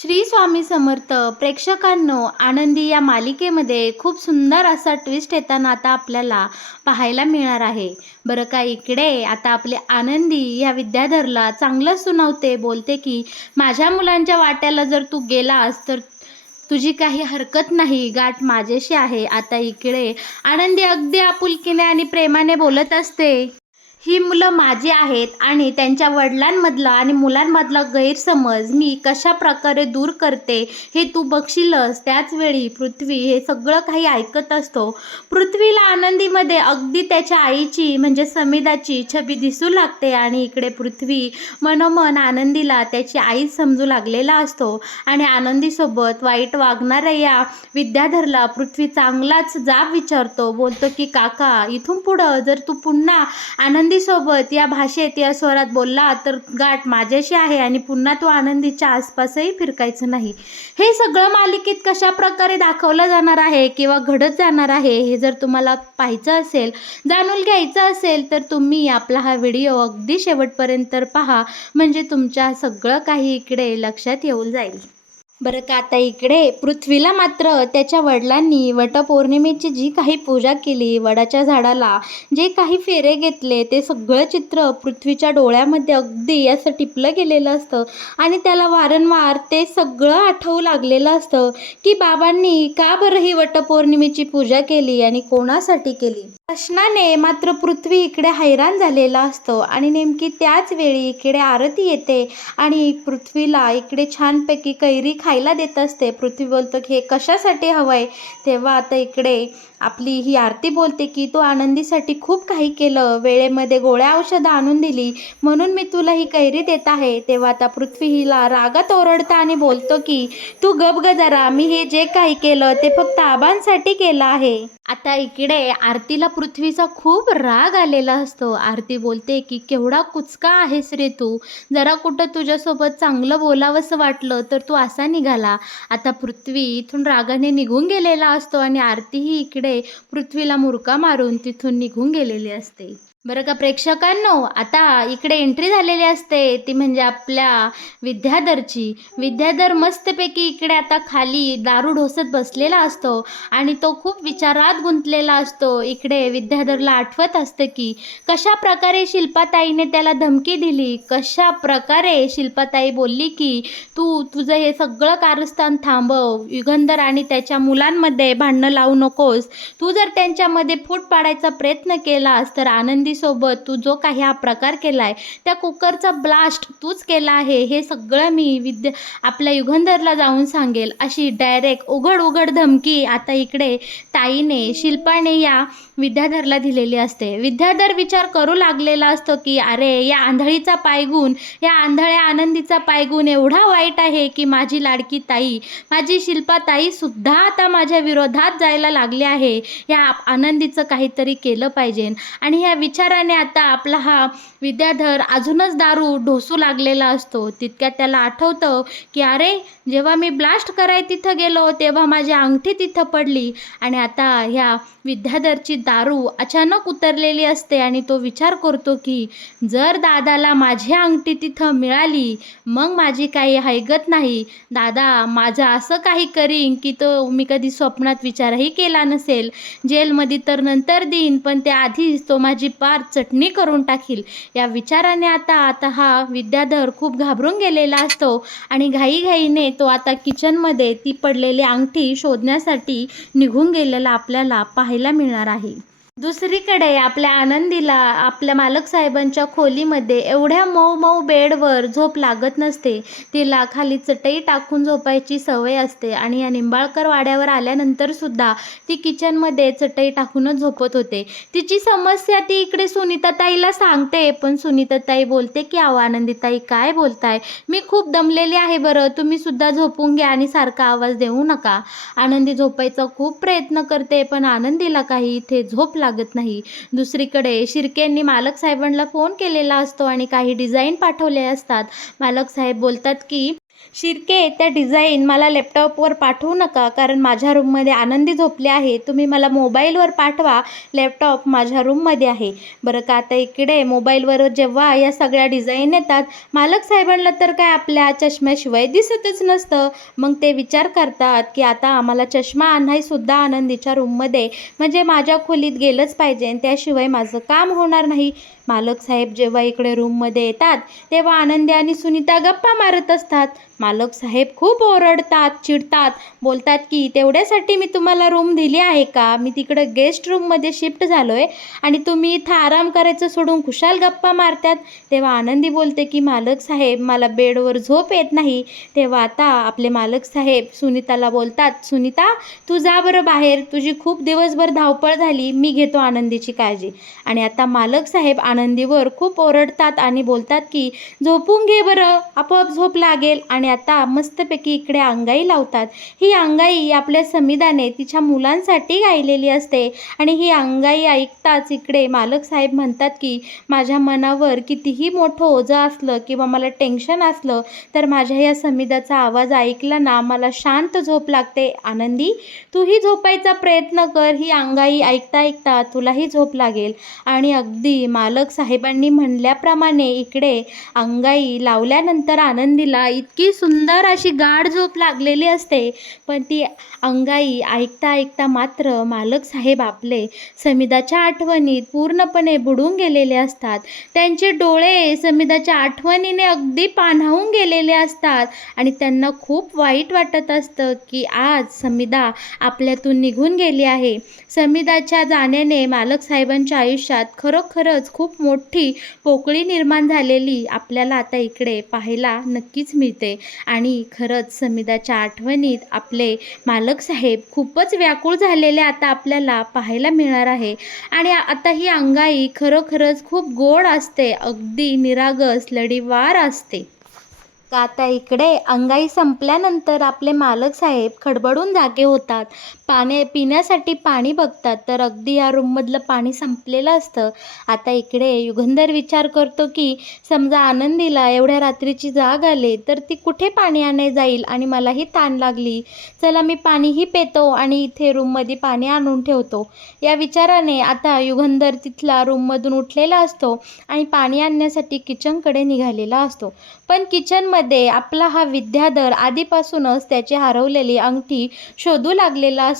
श्री स्वामी समर्थ प्रेक्षकांनो, आनंदी या मालिकेमध्ये खूप सुंदर असा ट्विस्ट येताना आता आपल्याला पाहायला मिळणार आहे. बरं का, इकडे आता आपले आनंदी या विद्याधरला चांगलं सुनावते, बोलते की माझ्या मुलांच्या वाट्याला जर तू गेलास तर तुझी काही हरकत नाही, गाठ माझ्याशी आहे. आता इकडे आनंदी अगदी आपुलकीने आणि प्रेमाने बोलत असते. ही मुलं माझी आहेत आणि त्यांच्या वडिलांमधला आणि मुलांमधला गैरसमज मी कशा प्रकारे दूर करते हे तू बघशीलच. त्याचवेळी पृथ्वी हे सगळं काही ऐकत असतो. पृथ्वीला आनंदीमध्ये अगदी त्याच्या आईची म्हणजे समिधाची छबी दिसू लागते आणि इकडे पृथ्वी मनोमन आनंदीला त्याची आई समजू लागलेला असतो. आणि आनंदीसोबत वाईट वागणाऱ्या या विद्याधरला पृथ्वी चांगलाच जाब विचारतो. बोलतो की काका, इथून पुढं जर तू पुन्हा आनंदीसोबत या भाषेत या स्वरात बोलला तर गाठ माझ्याशी आहे आणि पुन्हा तो आनंदीच्या आसपासही फिरकायचं नाही. हे सगळं मालिकेत कशा प्रकारे दाखवलं जाणार आहे किंवा घडत जाणार आहे हे जर तुम्हाला पाहायचं असेल, जाणून घ्यायचं असेल, तर तुम्ही आपला हा व्हिडिओ अगदी शेवटपर्यंत पहा, म्हणजे तुमच्या सगळं काही इकडे लक्षात येऊन जाईल. बरं का, आता इकडे पृथ्वीला मात्र त्याच्या वडिलांनी वटपौर्णिमेची जी काही पूजा केली, वडाच्या झाडाला जे काही फेरे घेतले, ते सगळं चित्र पृथ्वीच्या डोळ्यामध्ये अगदी असं टिपलं गेलेलं असतं आणि त्याला वारंवार ते सगळं आठवू लागलेलं असतं की बाबांनी का बरं ही वटपौर्णिमेची पूजा केली आणि कोणासाठी केली. प्रश्नाने मात्र पृथ्वी इकडे हैराण झालेला असतो आणि नेमकी त्याच वेळी इकडे आरती येते आणि पृथ्वीला इकडे छानपैकी कैरी खायला देत असते. पृथ्वी बोलतो की हे कशासाठी हवं आहे. तेव्हा आता इकडे आपली ही आरती बोलते की तू आनंदीसाठी खूप काही केलं, वेळेमध्ये गोळ्या औषधं आणून दिली, म्हणून मी तुला ही कैरी देत आहे. तेव्हा आता पृथ्वी हिला रागात ओरडता आणि बोलतो की तू गप ग जरा, मी हे जे काही केलं ते फक्त आबांसाठी केलं आहे. आता इकडे आरतीला पृथ्वीचा खूप राग आलेला असतो. आरती बोलते की केवढा कुचका आहेस रे तू, जरा कुठं तुझ्यासोबत चांगलं बोलावंसं वाटलं तर तू असा निघाला. आता पृथ्वी इथून रागाने निघून गेलेला असतो आणि आरतीही इकडे पृथ्वीला मुरका मारून तिथून निघून गेलेली असते. बरं का प्रेक्षकांनो, आता इकडे एंट्री झालेली असते, ती म्हणजे आपल्या विद्याधरची. विद्याधर मस्तपैकी इकडे आता खाली दारू ढोसत बसलेला असतो आणि तो खूप विचारात गुंतलेला असतो. इकडे विद्याधरला आठवत असतं की कशा प्रकारे शिल्पाताईने त्याला धमकी दिली, कशा प्रकारे शिल्पाताई बोलली की तू तुझं हे सगळं कारस्थान थांबव, युगंधर आणि त्याच्या मुलांमध्ये भांडणं लावू नकोस, तू जर त्यांच्यामध्ये फूट पाडायचा प्रयत्न केलास तर आनंदीसोबत तू जो काही हा प्रकार केला आहे त्या कुकरचा ब्लास्ट तूच केला आहे, हे सगळं मी आपल्या युगंधरला जाऊन सांगेल, अशी डायरेक्ट उघड धमकी आता इकडे ताईने शिल्पाने या विद्याधरला दिलेली असते. विद्याधर विचार करू लागलेला असतो की अरे, या आंधळीचा पायगुण, या आंधळ्या आनंदीचा पायगुण एवढा वाईट आहे की माझी लाडकी ताई, माझी शिल्पाताई सुद्धा आता माझ्या विरोधात जायला लागली आहे. या आनंदीचं काहीतरी केलं पाहिजे. आणि ह्या विचाराने आता आपला हा विद्याधर अजूनच दारू ढोसू लागलेला असतो. तितक्यात त्याला आठवतं की अरे, जेव्हा मी ब्लास्ट कराय तिथं गेलो तेव्हा माझी अंगठी तिथं पडली. आणि आता ह्या विद्याधरची दारू अचानक उतरलेली असते आणि तो विचार करतो की जर दादाला माझी अंगठी तिथं मिळाली मग माझी काही हयगत नाही. दादा माझं असं काही करीन की तो मी कधी स्वप्नात विचारही केला नसेल. जेलमध्ये तर नंतर देईन, पण त्याआधीच तो माझी पार चटणी करून टाकील. या विचाराने आता हा विद्याधर खूप घाबरून गेलेला असतो आणि घाईघाईने तो आता किचनमध्ये ती पडलेली अंगठी शोधण्यासाठी निघून गेलेला आपल्याला पाहायला मिळणार आहे. दुसरीकडे आपल्या आनंदीला आपल्या मालक साहेबांच्या खोलीमध्ये एवढ्या मऊ बेडवर झोप लागत नसते. तिला खाली चटई टाकून झोपायची सवय असते आणि या निंबाळकर वाड्यावर आल्यानंतर सुद्धा ती किचनमध्ये चटई टाकूनच झोपत होते. तिची समस्या ती इकडे सुनीताताईला सांगते, पण सुनीताताई बोलते की अहो आनंदीताई, काय बोलताय, मी खूप दमलेली आहे, बरं तुम्ही सुद्धा झोपून घ्या आणि सारखा आवाज देऊ नका. आनंदी झोपायचा खूप प्रयत्न करते, पण आनंदीला काही इथे झोप लागत नाही. दुसरीकडे शिर्केंनी मालक साहेबांना फोन केलेला असतो आणि काही डिझाईन पाठवले असतात. मालक साहेब बोलतात की शिर्के, त्या डिझाईन मला लॅपटॉपवर पाठवू नका, कारण माझ्या रूममध्ये आनंदी झोपले आहे. तुम्ही मला मोबाईलवर पाठवा, लॅपटॉप माझ्या रूममध्ये आहे. बरं का, आता इकडे मोबाईलवर जेव्हा या सगळ्या डिझाईन येतात, मालक साहेबांना तर काय आपल्या चष्म्याशिवाय दिसतच नसतं. मग ते विचार करतात की आता आम्हाला चष्मा आणायसुद्धा आनंदीच्या रूममध्ये, म्हणजे माझ्या खोलीत गेलंच पाहिजे, त्याशिवाय माझं काम होणार नाही. मालक साहेब जेव्हा इकडे रूममध्ये येतात, तेव्हा आनंदी आणि सुनीता गप्पा मारत असतात. मालक साहेब खूप ओरडतात, चिडतात, बोलतात की तेवढ्यासाठी मी तुम्हाला रूम दिली आहे का? मी तिकडं गेस्ट रूममध्ये शिफ्ट झालो आहे आणि तुम्ही इथं आराम करायचं सोडून खुशाल गप्पा मारतात. तेव्हा आनंदी बोलते की मालक साहेब, मला बेडवर झोप येत नाही. तेव्हा आता आपले मालक साहेब सुनीताला बोलतात, सुनीता तू जा बरं बाहेर, तुझी खूप दिवसभर धावपळ झाली, मी घेतो आनंदीची काळजी. आणि आता मालक साहेब आनंदीवर खूप ओरडतात आणि बोलतात की झोपून घे बरं, आपोआप झोप लागेल. आणि आता मस्तपैकी इकडे अंगाई लावतात. ही अंगाई आपल्या समिधाने तिच्या मुलांसाठी गायलेली असते आणि ही अंगाई ऐकताच इकडे मालक साहेब म्हणतात की माझ्या मनावर कितीही मोठं ओझं असलं किंवा मला टेन्शन असलं तर माझ्या या समिधाचा आवाज ऐकला ना, मला शांत झोप लागते. आनंदी, तूही झोपायचा प्रयत्न कर, ही अंगाई ऐकता ऐकता तुलाही झोप लागेल. आणि अगदी मालक साहेबांनी म्हणल्याप्रमाणे इकडे अंगाई लावल्यानंतर आनंदीला इतकी सुंदर अशी गाढ झोप लागलेली असते. पण ती अंगाई ऐकता ऐकता मात्र मालक साहेब आपले समिधाच्या आठवणीत पूर्णपणे बुडून गेलेले असतात. त्यांचे डोळे समिधाच्या आठवणीने अगदी पाणावून गेलेले असतात आणि त्यांना खूप वाईट वाटत असतं की आज समिधा आपल्यातून निघून गेली आहे. समिधाच्या जाण्याने मालक साहेबांच्या आयुष्यात खरोखरच खूप मोठी पोकळी निर्माण झालेली आपल्याला आता इकडे पाहायला नक्कीच मिळते. आणि खरंच समिधाच्या आठवणीत आपले मालक साहेब खूपच व्याकुळ झालेले आता आपल्याला पाहायला मिळणार आहे. आणि आता ही अंगाई खरोखरच खूप गोड असते, अगदी निरागस लढीवार असते. का आता इकडे अंगाई संपल्यानंतर आपले मालक साहेब खडबडून जागे होतात. पिण्यासाठी पाणी बघतात तर अगदी या रूममधलं पाणी संपलेलं असतं. आता इकडे युगंधर विचार करतो की समजा आनंदीला एवढ्या रात्रीची जाग आली तर ती कुठे पाणी आणायला जाईल आणि मलाही ताण लागली. चला मी पाणीही पेतो आणि इथे रूममध्ये पाणी आणून ठेवतो. या विचाराने आता युगंधर तिथला रूममधून उठलेला असतो आणि पाणी आणण्यासाठी किचनकडे निघालेला असतो. पण किचनमध्ये आपला हा विद्याधर आधीपासूनच त्याची हरवलेली अंगठी शोधू लागलेला असतो.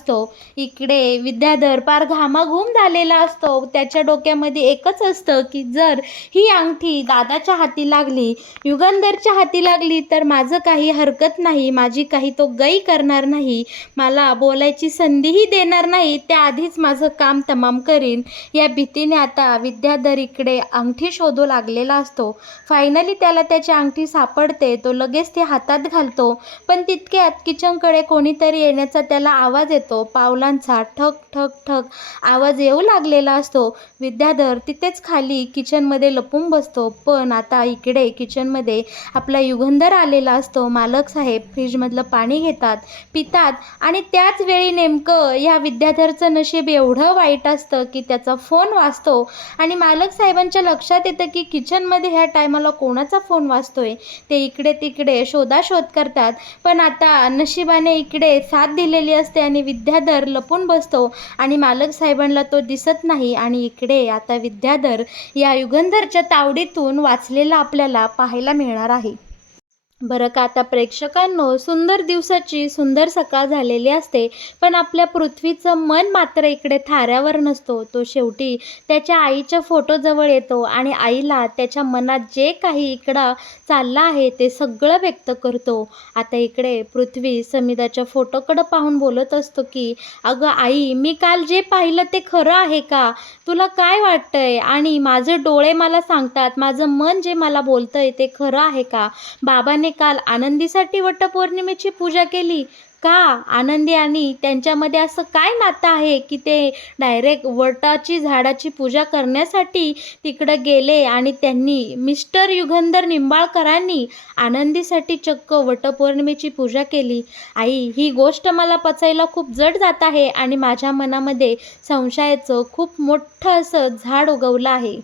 इकडे विद्याधर फार घामाघूम झालेला असतो. त्याच्या डोक्यामध्ये एकच असतं की जर ही अंगठी दादाच्या हाती लागली, युगंधरच्या हाती लागली तर माझं काही हरकत नाही, माझी काही तो गय करणार नाही, मला बोलायची संधीही देणार नाही, त्याआधीच माझं काम तमाम करीन. या भीतीने आता विद्याधर इकडे अंगठी शोधू लागलेला असतो. फायनली त्याला त्याची अंगठी सापडते. तो लगेच ती हातात घालतो. पण तितक्यात किचनकडे कोणीतरी येण्याचा त्याला आवाज येतो. पावलांचा ठक ठक ठक आवाज येऊ लागलेला असतो. विद्याधर तिथेच खाली किचनमध्ये लपून बसतो. पण आता इकडे किचनमध्ये आपला युगंधर आलेला असतो. मालक साहेब फ्रीजमधलं पाणी घेतात, पितात आणि त्याच वेळी नेमकं ह्या विद्याधरचं नशीब एवढं वाईट असतं की त्याचा फोन वाजतो आणि मालक साहेबांच्या लक्षात येतं की किचनमध्ये ह्या टायमाला कोणाचा फोन वाजतोय. ते इकडे तिकडे शोधाशोध करतात. पण आता नशिबाने इकडे साथ दिलेली असते आणि विद्याधर लपून बसतो आणि मालक साहेबांना तो दिसत नाही. आणि इकडे आता विद्याधर या युगंधरच्या तावडीतून वाचलेला आपल्याला पाहायला मिळणार आहे. बरं का, आता प्रेक्षकांनो, सुंदर दिवसाची सुंदर सकाळ झालेली असते, पण आपल्या पृथ्वीचं मन मात्र इकडे थाऱ्यावर नसतो. तो शेवटी त्याच्या आईच्या फोटोजवळ येतो आणि आईला त्याच्या मनात जे काही इकडं चाललं आहे ते सगळं व्यक्त करतो. आता इकडे पृथ्वी समिधाच्या फोटोकडं पाहून बोलत असतो की अगं आई, मी काल जे पाहिलं ते खरं आहे का? तुला काय वाटतंय? आणि माझे डोळे मला सांगतात, माझं मन जे मला बोलतंय ते खरं आहे का? बाबाने काल आनंदीसाठी वटपौर्णिमेची पूजा केली का? आनंदी आणि त्यांच्यामध्ये असं काय नातं आहे की ते डायरेक्ट वटाची झाडाची पूजा करण्यासाठी तिकडं गेले आणि त्यांनी मिस्टर युगंधर निंबाळकरांनी आनंदीसाठी चक्क वटपौर्णिमेची पूजा केली? आई, ही गोष्ट मला पचायला खूप जड जात आहे आणि माझ्या मनामध्ये संशयाचं खूप मोठं असं झाड उगवलं आहे.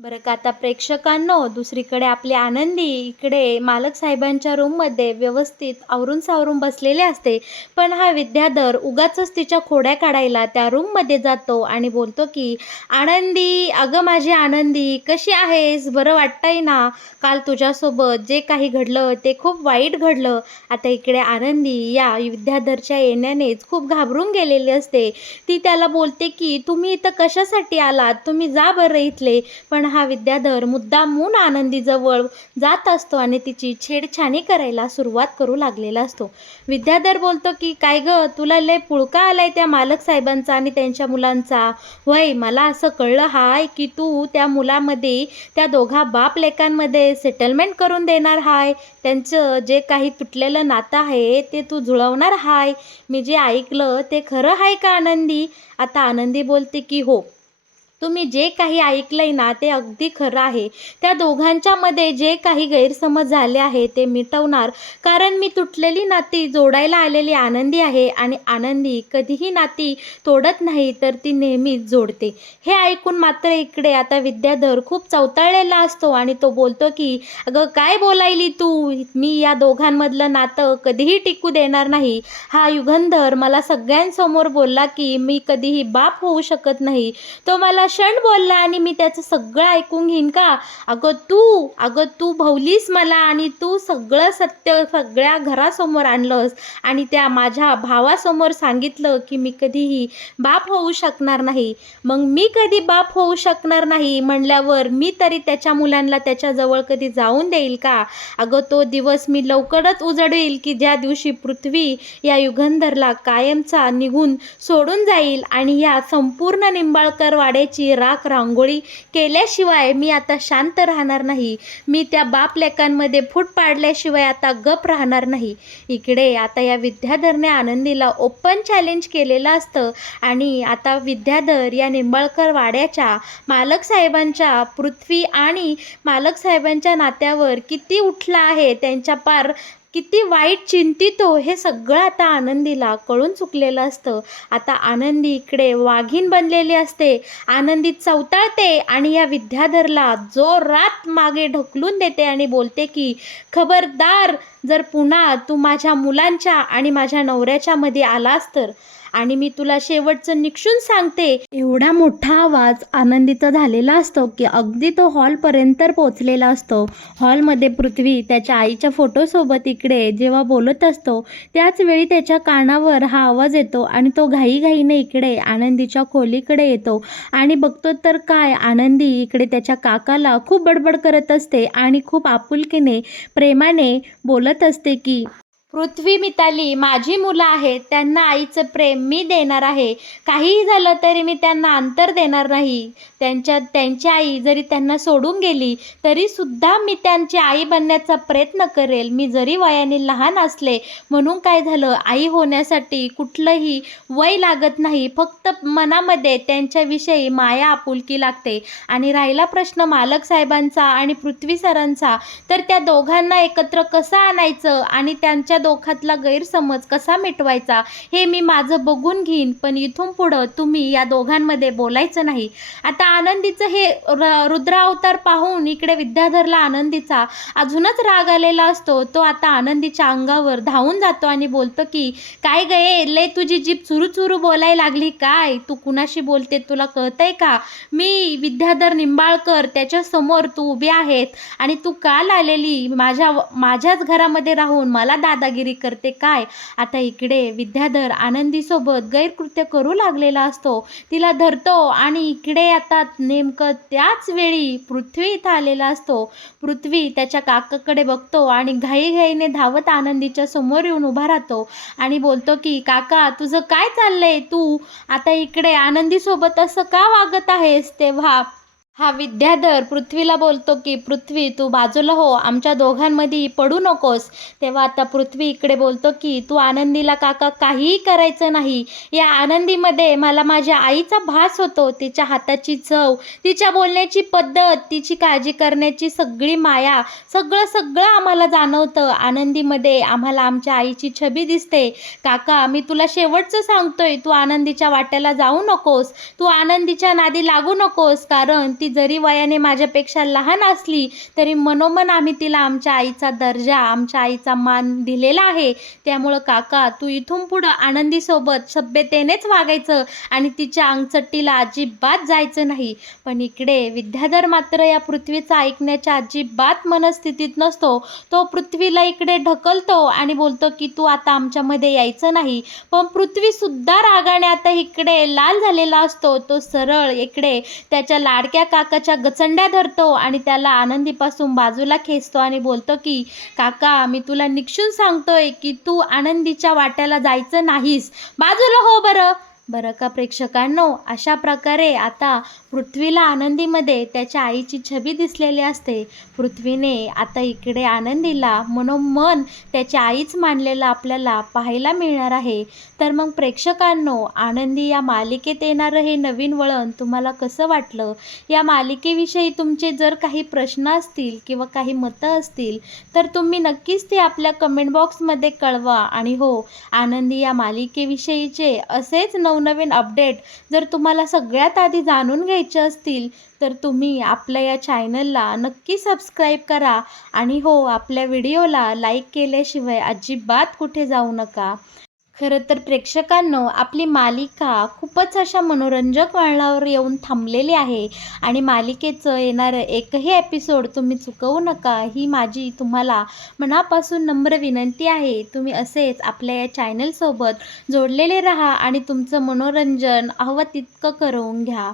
बरं का आता प्रेक्षकांनो, दुसरीकडे आपली आनंदी इकडे मालक साहेबांच्या रूममध्ये व्यवस्थित आवरून सावरून बसलेले असते. पण हा विद्याधर उगाचच तिच्या खोड्या काढायला त्या रूममध्ये जातो आणि बोलतो की, "आनंदी, अगं माझी आनंदी, कशी आहेस? बरं वाटतंय ना? काल तुझ्यासोबत जे काही घडलं ते खूप वाईट घडलं." आता इकडे आनंदी या विद्याधरच्या येण्यानेच खूप घाबरून गेलेली असते. ती त्याला बोलते की, "तुम्ही इथं कशासाठी आलात? तुम्ही जा बरं इथले." पण हा विद्याधर मुद्दामून आनंदीजवळ जात असतो आणि तिची छेडछाणी करायला सुरुवात करू लागलेला असतो. विद्याधर बोलतो की, "काय गं, तुला लय पुळका आलाय त्या मालक साहेबांचा आणि त्यांच्या मुलांचा? होय, मला असं कळलं हाय की तू त्या मुलामध्ये त्या दोघा बाप लेकांमध्ये सेटलमेंट करून देणार हाय. त्यांचं जे काही तुटलेलं नातं आहे ते तू जुळवणार हाय. मी जे ऐकलं ते खरं आहे का आनंदी?" आता आनंदी बोलते की, "हो, तुम्ही जे काही ऐकलंय ना ते अगदी खरं आहे. त्या दोघांच्यामध्ये जे काही गैरसमज झाले आहे ते मिटवणार. कारण मी तुटलेली नाती जोडायला आलेली आनंदी आहे आणि आनंदी कधीही नाती तोडत नाही, तर ती नेहमीच जोडते." हे ऐकून मात्र इकडे आता विद्याधर खूप चवताळलेला असतो आणि तो बोलतो की, "अगं काय बोलायली तू? मी या दोघांमधलं नातं कधीही टिकू देणार नाही. हा युगंधर मला सगळ्यांसमोर बोलला की मी कधीही बाप होऊ शकत नाही. तो मला क्षण बोलला आणि मी त्याचं सगळं ऐकून घेईन का? अगं तू भवलीस मला आणि तू सगळं सत्य सगळ्या घरासमोर आणलंस आणि त्या माझ्या भावासमोर सांगितलं की मी कधीही बाप होऊ शकणार नाही. मग मी कधी बाप होऊ शकणार नाही म्हणल्यावर मी तरी त्याच्या मुलांना त्याच्याजवळ कधी जाऊन देईल का? अगं तो दिवस मी लवकरच उजळवील की ज्या दिवशी पृथ्वी या युगंधरला कायमचा निघून सोडून जाईल आणि या संपूर्ण निंबाळकर वाड्याची राख रांगोळी केल्याशिवाय मी आता शांत राहणार नाही. मी त्या बापलेकांमध्ये फूट पाडल्याशिवाय आता गप राहणार नाही." इकडे आता या विद्याधरने आनंदीला ओपन चॅलेंज केलेलं असतं आणि आता विद्याधर या निंबाळकर वाड्याच्या मालक साहेबांच्या पृथ्वी आणि मालक साहेबांच्या नात्यावर किती उठला आहे, त्यांच्या पार किती वाईट चिंतितो हे सगळं आता आनंदीला कळून चुकलेलं असतं. आता आनंदी इकडे वाघीण बनलेली असते. आनंदी चवताळते आणि या विद्याधरला जोरात मागे ढकलून देते आणि बोलते की, "खबरदार, जर पुन्हा तू माझ्या मुलांच्या आणि माझ्या नवऱ्याच्या मध्ये आलास तर आणि मी तुला शेवटचं निक्षून सांगते." एवढा मोठा आवाज आनंदीचा झालेला असतो की अगदी तो हॉलपर्यंत पोचलेला असतो. हॉलमध्ये पृथ्वी त्याच्या आईच्या फोटोसोबत इकडे जेव्हा बोलत असतो त्याच वेळी त्याच्या कानावर हा आवाज येतो आणि तो घाईघाईने इकडे आनंदीच्या खोलीकडे येतो आणि बघतो तर काय, आनंदी इकडे त्याच्या काकाला खूप बडबड करत असते आणि खूप आपुलकीने प्रेमाने बोलत असते की, "पृथ्वी, मिताली माझी मुलं आहेत. त्यांना आईचं प्रेम मी देणार आहे. काहीही झालं तरी मी त्यांना अंतर देणार नाही. त्यांची आई जरी त्यांना सोडून गेली तरीसुद्धा मी त्यांची आई बनण्याचा प्रयत्न करेल. मी जरी वयाने लहान असले म्हणून काय झालं, आई होण्यासाठी कुठलंही वय लागत नाही. फक्त मनामध्ये त्यांच्याविषयी माया आपुलकी लागते." आणि राहिला प्रश्न मालक साहेबांचा आणि पृथ्वी सरांचा, तर त्या दोघांना एकत्र कसं आणायचं आणि त्यांच्या दोघातला गैरसमज कसा मिटवायचा हे मी माझं बघून घेईन, पण इथून पुढं तुम्ही या दोघांमध्ये बोलायचं नाही. आता आनंदीचं हे रुद्र अवतार पाहून इकडे विद्याधरला आनंदीचा अजूनच राग आलेला असतो. तो आता आनंदीच्या अंगावर धावून जातो आणि बोलतो की, "काय गं, लय तुझी जीभ चुरू चुरू बोलायला लागली काय? तू कुणाशी बोलते तुला कळतंय का? मी विद्याधर निंबाळकर, त्याच्यासमोर तू उभी आहेत आणि तू काल आलेली माझ्याच घरामध्ये राहून मला दादागिरी करते काय?" आता इकडे विद्याधर आनंदीसोबत गैरकृत्य करू लागलेला असतो. तिला धरतो आणि इकडे आता नेमकं त्याच वेळी पृथ्वी इथं आलेला असतो. पृथ्वी त्याच्या काकाकडे बघतो आणि घाईघाईने धावत आनंदीच्या समोर येऊन उभा राहतो आणि बोलतो की, "काका, तुझं काय चाललंय? तू आता इकडे आनंदीसोबत असं का वागत आहेस?" तेव्हा हा विद्याधर पृथ्वीला बोलतो की, "पृथ्वी, तू बाजूला हो, आमच्या दोघांमध्ये पडू नकोस." तेव्हा आता पृथ्वी इकडे बोलतो की, "तू आनंदीला काका काहीही करायचं नाही. या आनंदीमध्ये मला माझ्या आईचा भास होतो. तिच्या हाताची चव, तिच्या बोलण्याची पद्धत, तिची काळजी करण्याची सगळी माया, सगळं सगळं आम्हाला जाणवतं. आनंदीमध्ये आम्हाला आमच्या आईची छबी दिसते. काका, मी तुला शेवटचं सांगतोय, तू आनंदीच्या वाट्याला जाऊ नकोस. तू आनंदीच्या नादी लागू नकोस, कारण ती जरी वयाने माझ्यापेक्षा लहान असली तरी मनोमन आम्ही तिला आमच्या आईचा दर्जा, आमच्या आईचा मान दिलेला आहे. त्यामुळं काका तू इथून पुढं आनंदीसोबत सभ्यतेनेच वागायचं आणि तिच्या अंगचट्टीला अजिबात जायचं नाही. पण इकडे विद्याधर मात्र या पृथ्वीचं ऐकण्याच्या अजिबात मनस्थितीत नसतो. तो पृथ्वीला इकडे ढकलतो आणि बोलतो की तू आता आमच्यामध्ये यायचं नाही. पण पृथ्वीसुद्धा रागाने आता इकडे लाल झालेला असतो. तो सरळ इकडे त्याच्या लाडक्या काकाच्या गचंड्या धरतो आणि त्याला आनंदीपासून बाजूला खेचतो आणि बोलतो की काका मी तुला निक्षून सांगतोय की तू आनंदीच्या वाट्याला जायचं नाहीस, बाजूला हो बरं. बरं का प्रेक्षकांनो, अशा प्रकारे आता पृथ्वीला आनंदीमध्ये त्याच्या आईची छबी दिसलेली असते. पृथ्वीने आता इकडे आनंदीला मनोमन त्याची आईच मानलेलं आपल्याला पाहायला मिळणार आहे. तर मग प्रेक्षकांनो, आनंदी या मालिकेत येणारं हे नवीन वळण तुम्हाला कसं वाटलं? या मालिकेविषयी तुमचे जर काही प्रश्न असतील किंवा काही मतं असतील तर तुम्ही नक्कीच ते आपल्या कमेंट बॉक्समध्ये कळवा. आणि हो, आनंदी या मालिकेविषयीचे असेच नवनवीन अपडेट जर तुम्हाला सगळ्यात आधी जाणून घ्यायचे असतील तर तुम्ही आपल्या या चॅनलला नक्की सबस्क्राईब करा. आणि हो, आपल्या व्हिडिओला लाईक केल्याशिवाय अजिबात कुठे जाऊ नका. खरं तर प्रेक्षकांनो, आपली मालिका खूपच अशा मनोरंजक वळणावर येऊन थांबलेली आहे आणि मालिकेचं येणारं एकही एपिसोड तुम्ही चुकवू नका, ही माझी तुम्हाला मनापासून नम्र विनंती आहे. तुम्ही असेच आपल्या या चॅनलसोबत जोडलेले राहा आणि तुमचं मनोरंजन हवं तितकं करून घ्या.